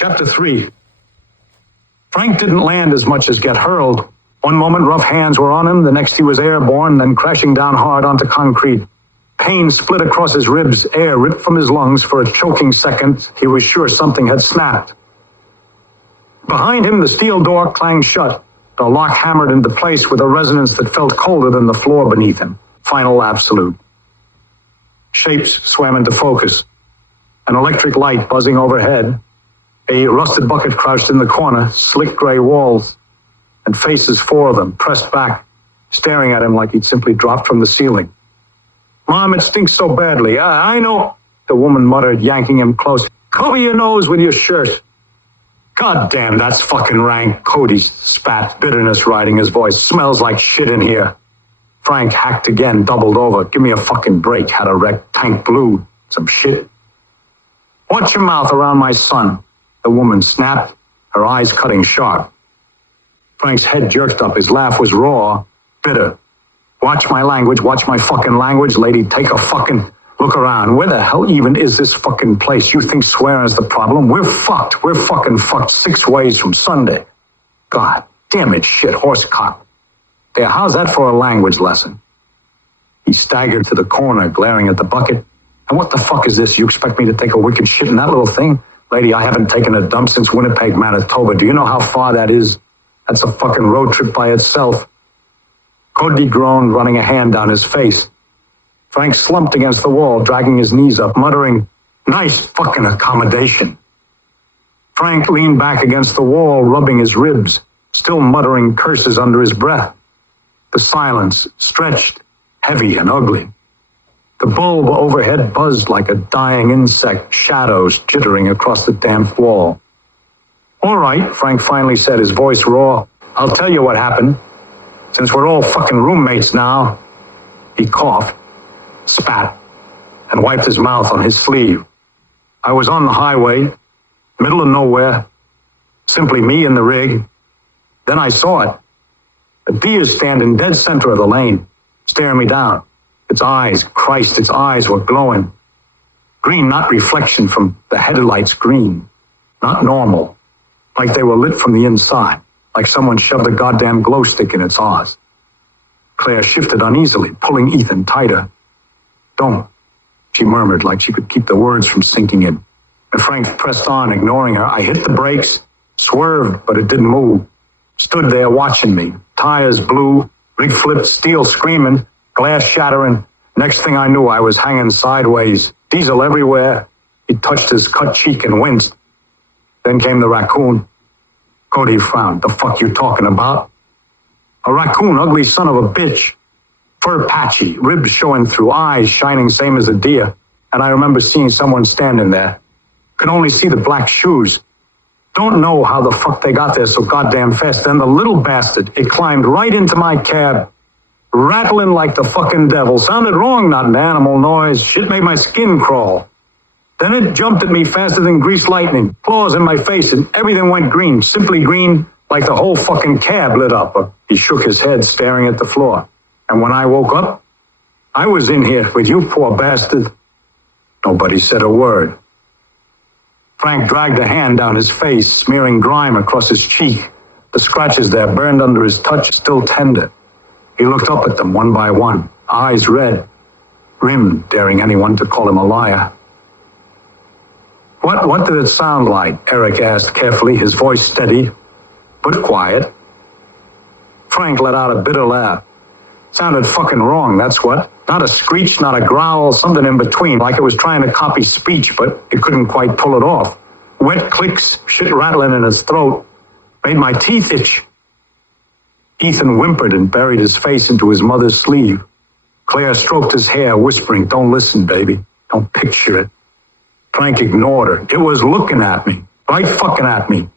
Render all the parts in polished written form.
Chapter 3. Frank didn't land as much as get hurled. One moment rough hands were on him, the next he was airborne, then crashing down hard onto concrete. Pain split across his ribs, air ripped from his lungs. For a choking second, he was sure something had snapped. Behind him, the steel door clanged shut. The lock hammered into place with a resonance that felt colder than the floor beneath him. Final absolute. Shapes swam into focus. An electric light buzzing overhead. A rusted bucket crouched in the corner, slick gray walls, and faces, four of them, pressed back, staring at him like he'd simply dropped from the ceiling. "Mom, it stinks so badly. I know," the woman muttered, yanking him close. "Cover your nose with your shirt." "God damn, that's fucking rank," Cody spat, bitterness riding his voice. "Smells like shit in here." Frank hacked again, doubled over. "Give me a fucking break. Had a wreck, tank blew. Some shit." "Watch your mouth around my son," the woman snapped, her eyes cutting sharp. Frank's head jerked up. His laugh was raw, bitter. "Watch my language. Watch my fucking language, lady. Take a fucking look around. Where the hell even is this fucking place? You think swearing's the problem? We're fucked. We're fucking fucked 6 ways from Sunday. God damn it, shit, horse cock. There, how's that for a language lesson?" He staggered to the corner, glaring at the bucket. "And what the fuck is this? You expect me to take a wicked shit in that little thing? Lady, I haven't taken a dump since Winnipeg, Manitoba. Do you know how far that is? That's a fucking road trip by itself." Cody groaned, running a hand down his face. Frank slumped against the wall, dragging his knees up, muttering, "Nice fucking accommodation." Frank leaned back against the wall, rubbing his ribs, still muttering curses under his breath. The silence stretched, heavy and ugly. The bulb overhead buzzed like a dying insect, shadows jittering across the damp wall. "All right," Frank finally said, his voice raw. "I'll tell you what happened. Since we're all fucking roommates now." He coughed, spat, and wiped his mouth on his sleeve. "I was on the highway, middle of nowhere, simply me and the rig. Then I saw it. A deer standing dead center of the lane, staring me down. Its eyes, Christ, its eyes were glowing. Green, not reflection from the headlights, green. Not normal. Like they were lit from the inside. Like someone shoved a goddamn glow stick in its eyes." Claire shifted uneasily, pulling Ethan tighter. "Don't," she murmured like she could keep the words from sinking in. And Frank pressed on, ignoring her. I hit the brakes, swerved, but it didn't move. Stood there watching me. Tires blew, rig flipped, steel screaming, glass shattering. Next thing I knew, I was hanging sideways, diesel everywhere. He touched his cut cheek and winced. Then came the raccoon. Cody frowned. "The fuck you talking about?" "A raccoon, ugly son of a bitch. Fur patchy, ribs showing through, eyes shining same as a deer. And I remember seeing someone standing there. Could only see the black shoes. Don't know how the fuck they got there so goddamn fast. Then the little bastard, it climbed right into my cab. Rattling like the fucking devil. Sounded wrong, not an animal noise. Shit made my skin crawl. Then it jumped at me faster than greased lightning. Claws in my face and everything went green. Simply green, like the whole fucking cab lit up." He shook his head, staring at the floor. "And when I woke up, I was in here with you, poor bastard." Nobody said a word. Frank dragged a hand down his face, smearing grime across his cheek. The scratches there burned under his touch, still tender. He looked up at them one by one, eyes red, grim, daring anyone to call him a liar. What did it sound like?" Eric asked carefully, his voice steady, but quiet. Frank let out a bitter laugh. "Sounded fucking wrong, that's what. Not a screech, not a growl, something in between, like it was trying to copy speech, but it couldn't quite pull it off. Wet clicks, shit rattling in his throat. Made my teeth itch." Ethan whimpered and buried his face into his mother's sleeve. Claire stroked his hair, whispering, "Don't listen, baby. Don't picture it." Frank ignored her. It was looking at me, right fucking at me.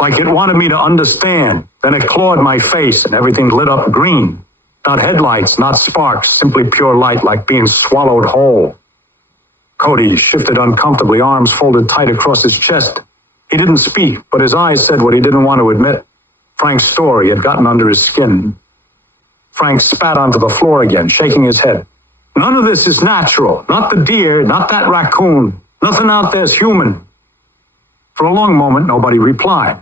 Like it wanted me to understand. Then it clawed my face and everything lit up green. Not headlights, not sparks, simply pure light like being swallowed whole. Cody shifted uncomfortably, arms folded tight across his chest. He didn't speak, but his eyes said what he didn't want to admit. Frank's story had gotten under his skin. Frank spat onto the floor again, shaking his head. "None of this is natural. Not the deer, not that raccoon. Nothing out there's human." For a long moment, nobody replied.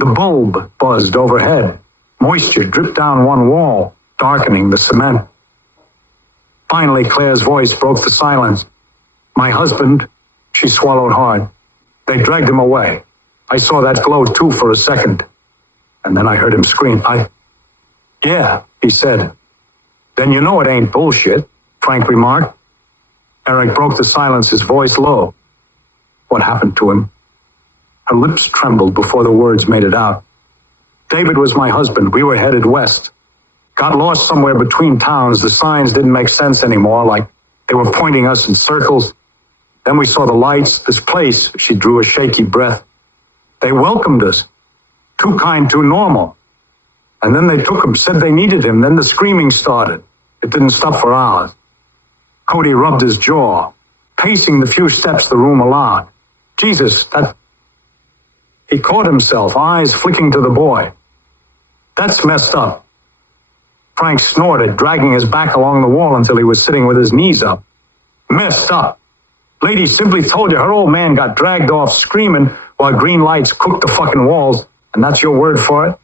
The bulb buzzed overhead. Moisture dripped down one wall, darkening the cement. Finally, Claire's voice broke the silence. My husband, she swallowed hard. They dragged him away. I saw that glow too for a second. And then I heard him scream. Yeah, he said. Then you know it ain't bullshit, Frank remarked. Eric broke the silence, his voice low. What happened to him? Her lips trembled before the words made it out. David was my husband. We were headed west. Got lost somewhere between towns. The signs didn't make sense anymore, like they were pointing us in circles. Then we saw the lights, this place. She drew a shaky breath. They welcomed us. Too kind, too normal. And then they took him, said they needed him. Then the screaming started. It didn't stop for hours. Cody rubbed his jaw, pacing the few steps the room allowed. Jesus, that... He caught himself, eyes flicking to the boy. That's messed up. Frank snorted, dragging his back along the wall until he was sitting with his knees up. Messed up. Lady simply told you her old man got dragged off screaming while green lights cooked the fucking walls, and that's your word for it?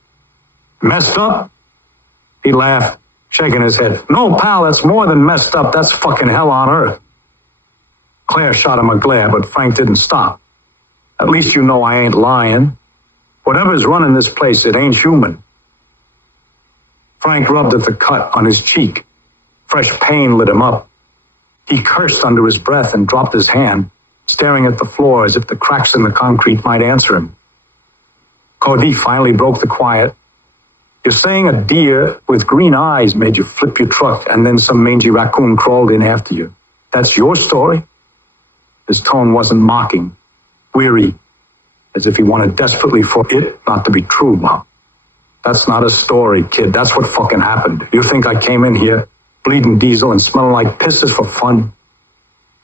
Messed up? He laughed, shaking his head. No, pal, that's more than messed up. That's fucking hell on earth. Claire shot him a glare, but Frank didn't stop. At least you know I ain't lying. Whatever's running this place, it ain't human. Frank rubbed at the cut on his cheek. Fresh pain lit him up. He cursed under his breath and dropped his hand, staring at the floor as if the cracks in the concrete might answer him. Cody finally broke the quiet. You're saying a deer with green eyes made you flip your truck and then some mangy raccoon crawled in after you. That's your story? His tone wasn't mocking, weary, as if he wanted desperately for it not to be true, Mom. That's not a story, kid. That's what fucking happened. You think I came in here, bleeding diesel and smelling like pisses for fun?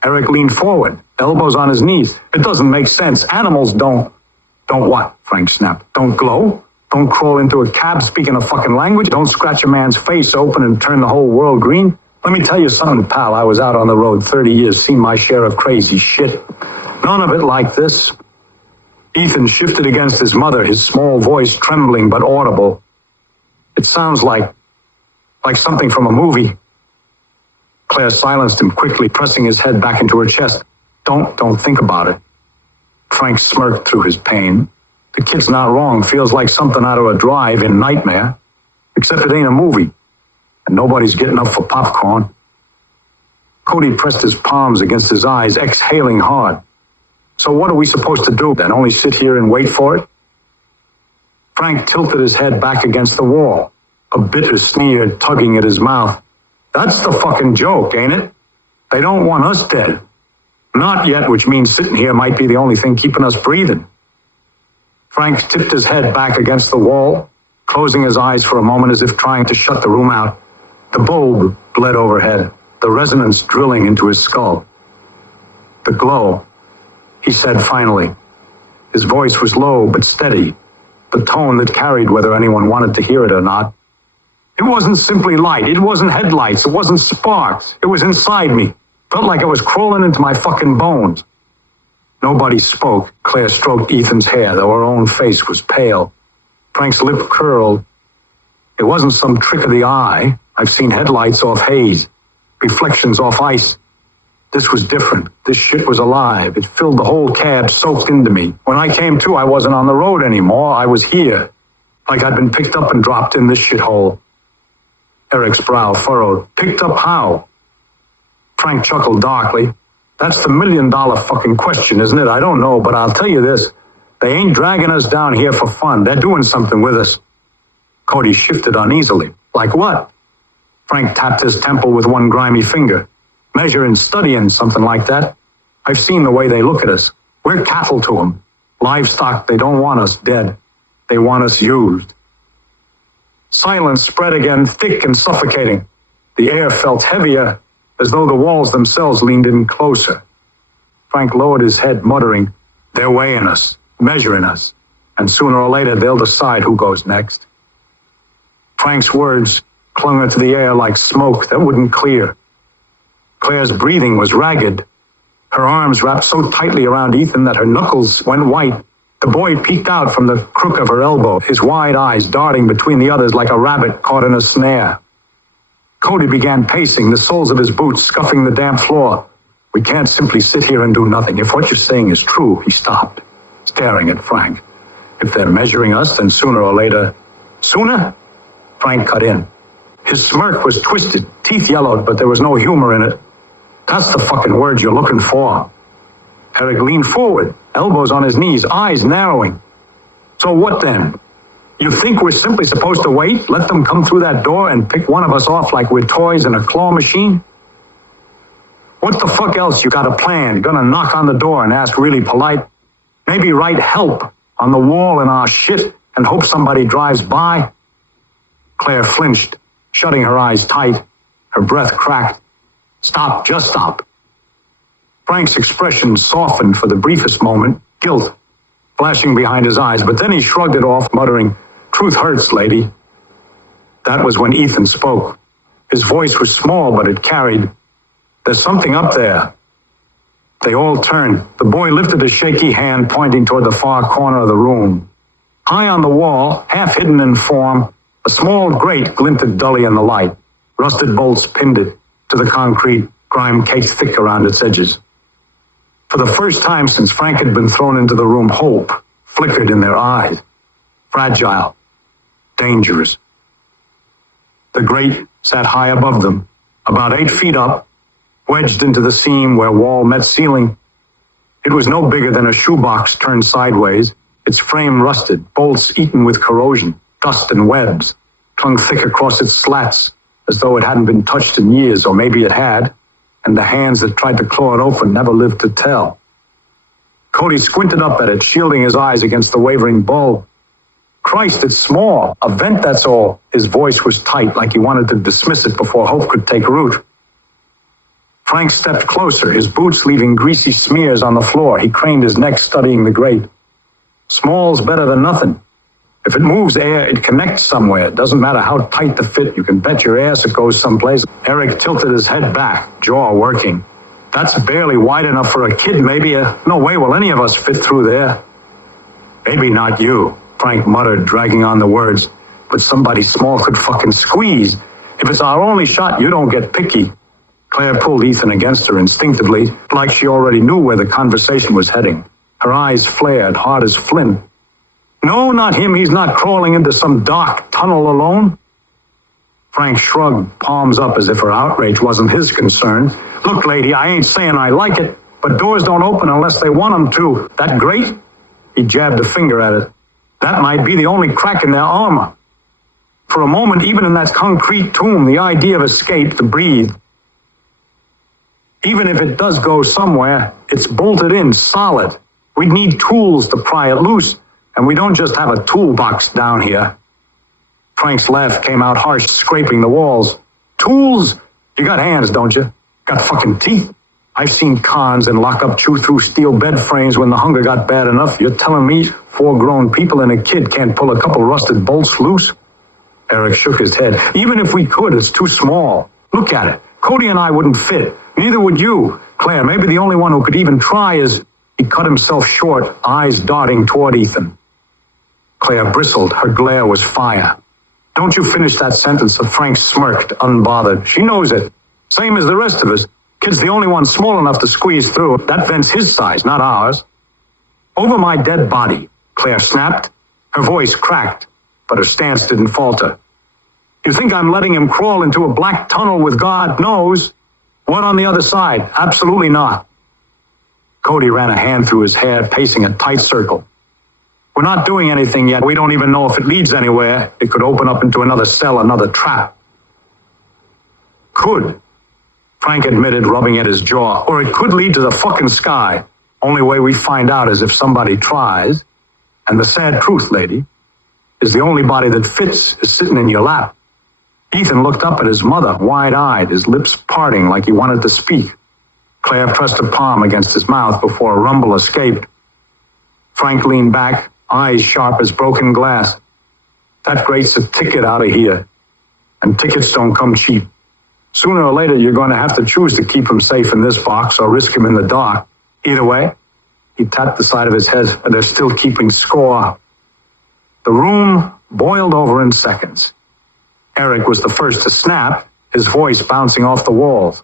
Eric leaned forward, elbows on his knees. It doesn't make sense. Animals don't. Don't what? Frank snapped. Don't glow? Don't crawl into a cab speaking a fucking language? Don't scratch a man's face open and turn the whole world green? Let me tell you something, pal. I was out on the road 30 years, seen my share of crazy shit. None of it like this. Ethan shifted against his mother, his small voice trembling but audible. It sounds like something from a movie. Claire silenced him quickly, pressing his head back into her chest. Don't think about it. Frank smirked through his pain. The kid's not wrong. Feels like something out of a drive-in nightmare. Except it ain't a movie. And nobody's getting up for popcorn. Cody pressed his palms against his eyes, exhaling hard. So what are we supposed to do then? Only sit here and wait for it? Frank tilted his head back against the wall, a bitter sneer tugging at his mouth. That's the fucking joke, ain't it? They don't want us dead. Not yet, which means sitting here might be the only thing keeping us breathing. Frank tipped his head back against the wall, closing his eyes for a moment as if trying to shut the room out. The bulb bled overhead, the resonance drilling into his skull. The glow, he said finally. His voice was low but steady, the tone that carried whether anyone wanted to hear it or not. It wasn't simply light, it wasn't headlights, it wasn't sparks, it was inside me. Felt like it was crawling into my fucking bones. Nobody spoke. Claire stroked Ethan's hair, though her own face was pale. Frank's lip curled. It wasn't some trick of the eye. I've seen headlights off haze, reflections off ice. This was different. This shit was alive. It filled the whole cab, soaked into me. When I came to, I wasn't on the road anymore. I was here. Like I'd been picked up and dropped in this shithole. Eric's brow furrowed. Picked up how? Frank chuckled darkly. That's the million-dollar fucking question, isn't it? I don't know, but I'll tell you this. They ain't dragging us down here for fun. They're doing something with us. Cody shifted uneasily. Like what? Frank tapped his temple with one grimy finger. Measuring, studying, something like that. I've seen the way they look at us. We're cattle to them. Livestock, they don't want us dead. They want us used. Silence spread again, thick and suffocating. The air felt heavier, as though the walls themselves leaned in closer. Frank lowered his head, muttering, they're weighing us, measuring us, and sooner or later they'll decide who goes next. Frank's words clung into the air like smoke that wouldn't clear. Claire's breathing was ragged, her arms wrapped so tightly around Ethan that her knuckles went white. The boy peeked out from the crook of her elbow, his wide eyes darting between the others like a rabbit caught in a snare. Cody began pacing, the soles of his boots scuffing the damp floor. We can't simply sit here and do nothing. If what you're saying is true, he stopped, staring at Frank. If they're measuring us, then sooner or later... Sooner? Frank cut in. His smirk was twisted, teeth yellowed, but there was no humor in it. That's the fucking word you're looking for. Eric leaned forward, elbows on his knees, eyes narrowing. So what then? You think we're simply supposed to wait, let them come through that door and pick one of us off like we're toys in a claw machine? What the fuck else you got a plan? Gonna knock on the door and ask really polite? Maybe write help on the wall in our shit and hope somebody drives by? Claire flinched, shutting her eyes tight. Her breath cracked. Stop, just stop. Frank's expression softened for the briefest moment, guilt flashing behind his eyes, but then he shrugged it off, muttering, "Truth hurts, lady." That was when Ethan spoke. His voice was small, but it carried. "There's something up there." They all turned. The boy lifted a shaky hand, pointing toward the far corner of the room. High on the wall, half hidden in form, a small grate glinted dully in the light. Rusted bolts pinned it to the concrete, grime caked thick around its edges. For the first time since Frank had been thrown into the room, hope flickered in their eyes. Fragile, dangerous. The grate sat high above them, about 8 feet up, wedged into the seam where wall met ceiling. It was no bigger than a shoebox turned sideways, its frame rusted, bolts eaten with corrosion, dust and webs clung thick across its slats, as though it hadn't been touched in years, or maybe it had, and the hands that tried to claw it open never lived to tell. Cody squinted up at it, shielding his eyes against the wavering bulb. "Christ, it's small. A vent, that's all." His voice was tight, like he wanted to dismiss it before hope could take root. Frank stepped closer, his boots leaving greasy smears on the floor. He craned his neck, studying the grate. "Small's better than nothing. If it moves air, it connects somewhere. It doesn't matter how tight the fit. You can bet your ass it goes someplace." Eric tilted his head back, jaw working. "That's barely wide enough for a kid, maybe. No way will any of us fit through there." "Maybe not you," Frank muttered, dragging on the words. "But somebody small could fucking squeeze. If it's our only shot, you don't get picky." Claire pulled Ethan against her instinctively, like she already knew where the conversation was heading. Her eyes flared, hard as flint. "No, not him. He's not crawling into some dark tunnel alone." Frank shrugged, palms up as if her outrage wasn't his concern. "Look, lady, I ain't saying I like it, but doors don't open unless they want them to. That grate?" He jabbed a finger at it. "That might be the only crack in their armor." For a moment, even in that concrete tomb, the idea of escape, to breathe. Even if it does go somewhere, it's bolted in solid. We'd need tools to pry it loose, and we don't just have a toolbox down here. Frank's laugh came out harsh, scraping the walls. "Tools? You got hands, don't you? Got fucking teeth? I've seen cons and lockup chew through steel bed frames when the hunger got bad enough. You're telling me 4 grown people and a kid can't pull a couple rusted bolts loose?" Eric shook his head. "Even if we could, it's too small. Look at it. Cody and I wouldn't fit. Neither would you. Claire, maybe the only one who could even try is..." He cut himself short, eyes darting toward Ethan. Claire bristled. Her glare was fire. "Don't you finish that sentence," Frank smirked, unbothered. "She knows it. Same as the rest of us. Kid's the only one small enough to squeeze through. That vent's his size, not ours." "Over my dead body," Claire snapped. Her voice cracked, but her stance didn't falter. "You think I'm letting him crawl into a black tunnel with God knows? What on the other side? Absolutely not." Cody ran a hand through his hair, pacing a tight circle. "We're not doing anything yet. We don't even know if it leads anywhere. It could open up into another cell, another trap." "Could," Frank admitted, rubbing at his jaw. "Or it could lead to the fucking sky. Only way we find out is if somebody tries. And the sad truth, lady, is the only body that fits is sitting in your lap." Ethan looked up at his mother, wide-eyed, his lips parting like he wanted to speak. Claire pressed a palm against his mouth before a rumble escaped. Frank leaned back, eyes sharp as broken glass. "That grate's a ticket out of here. And tickets don't come cheap. Sooner or later, you're going to have to choose to keep him safe in this box or risk him in the dark. Either way," he He tapped the side of his head, and they're still keeping score. The room boiled over in seconds. Eric was the first to snap, his voice bouncing off the walls.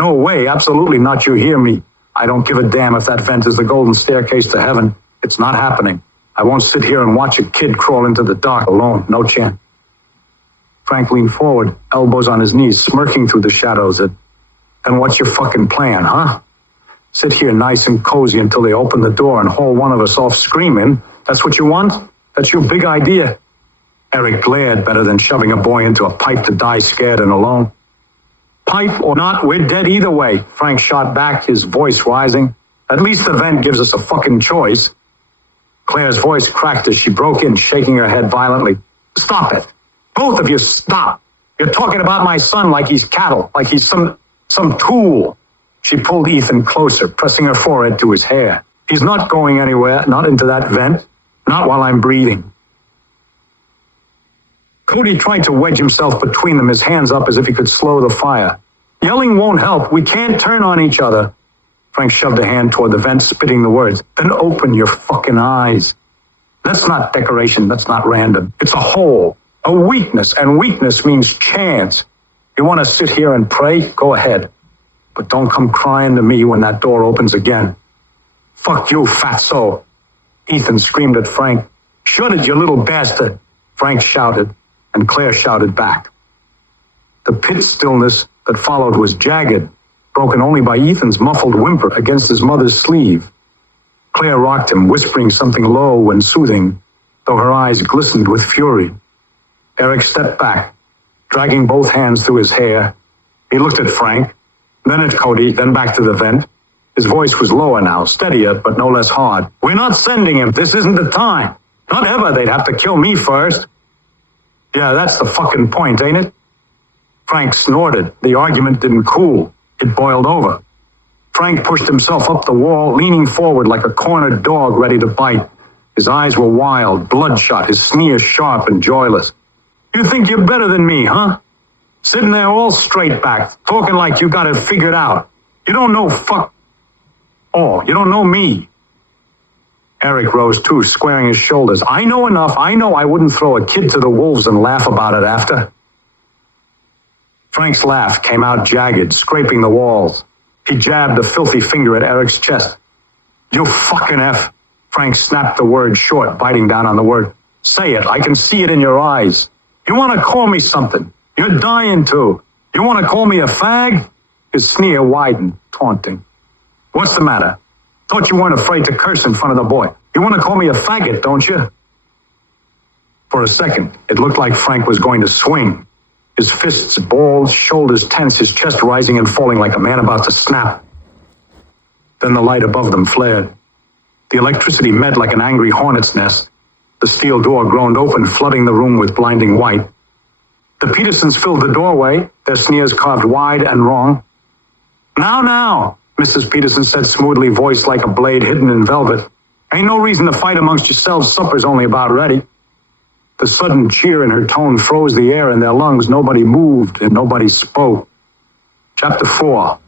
No way, absolutely not, you hear me. I don't give a damn if that vent is the golden staircase to heaven. It's not happening. I won't sit here and watch a kid crawl into the dark alone. No chance. Frank leaned forward, elbows on his knees, smirking through the shadows. Then what's your fucking plan, huh? Sit here nice and cozy until they open the door and haul one of us off screaming? That's what you want? That's your big idea? Eric glared, better than shoving a boy into a pipe to die scared and alone. Pipe or not, we're dead either way, Frank shot back, his voice rising. At least the vent gives us a fucking choice. Claire's voice cracked as she broke in, shaking her head violently. Stop it. Both of you stop. You're talking about my son like he's cattle, like he's some tool. She pulled Ethan closer, pressing her forehead to his hair. He's not going anywhere, not into that vent, not while I'm breathing. Cody tried to wedge himself between them, his hands up as if he could slow the fire. Yelling won't help. We can't turn on each other. Frank shoved a hand toward the vent, spitting the words. Then open your fucking eyes. That's not decoration. That's not random. It's a hole, a weakness, and weakness means chance. You want to sit here and pray? Go ahead. But don't come crying to me when that door opens again. Fuck you, fatso. Ethan screamed at Frank. Shut it, you little bastard. Frank shouted, and Claire shouted back. The pit stillness that followed was jagged, broken only by Ethan's muffled whimper against his mother's sleeve. Claire rocked him, whispering something low and soothing, though her eyes glistened with fury. Eric stepped back, dragging both hands through his hair. He looked at Frank, then at Cody, then back to the vent. His voice was lower now, steadier, but no less hard. We're not sending him. This isn't the time. Not ever. They'd have to kill me first. Yeah, that's the fucking point, ain't it? Frank snorted. The argument didn't cool. It boiled over. Frank pushed himself up the wall, leaning forward like a cornered dog ready to bite. His eyes were wild, bloodshot, his sneer sharp and joyless. You think you're better than me, huh? Sitting there all straight back, talking like you got it figured out. You don't know Oh, you don't know me. Eric rose too, squaring his shoulders. I know enough. I know I wouldn't throw a kid to the wolves and laugh about it after. Frank's laugh came out jagged, scraping the walls. He jabbed a filthy finger at Eric's chest. You fucking F. Frank snapped the word short, biting down on the word. Say it. I can see it in your eyes. You want to call me something. You're dying to. You want to call me a fag? His sneer widened, taunting. What's the matter? Thought you weren't afraid to curse in front of the boy. You want to call me a faggot, don't you? For a second, it looked like Frank was going to swing. His fists balled, shoulders tense, his chest rising and falling like a man about to snap. Then the light above them flared. The electricity met like an angry hornet's nest. The steel door groaned open, flooding the room with blinding white. The Petersons filled the doorway, their sneers carved wide and wrong. Now, Mrs. Peterson said smoothly, voice like a blade hidden in velvet. Ain't no reason to fight amongst yourselves. Supper's only about ready. The sudden cheer in her tone froze the air in their lungs. Nobody moved and nobody spoke. Chapter 4.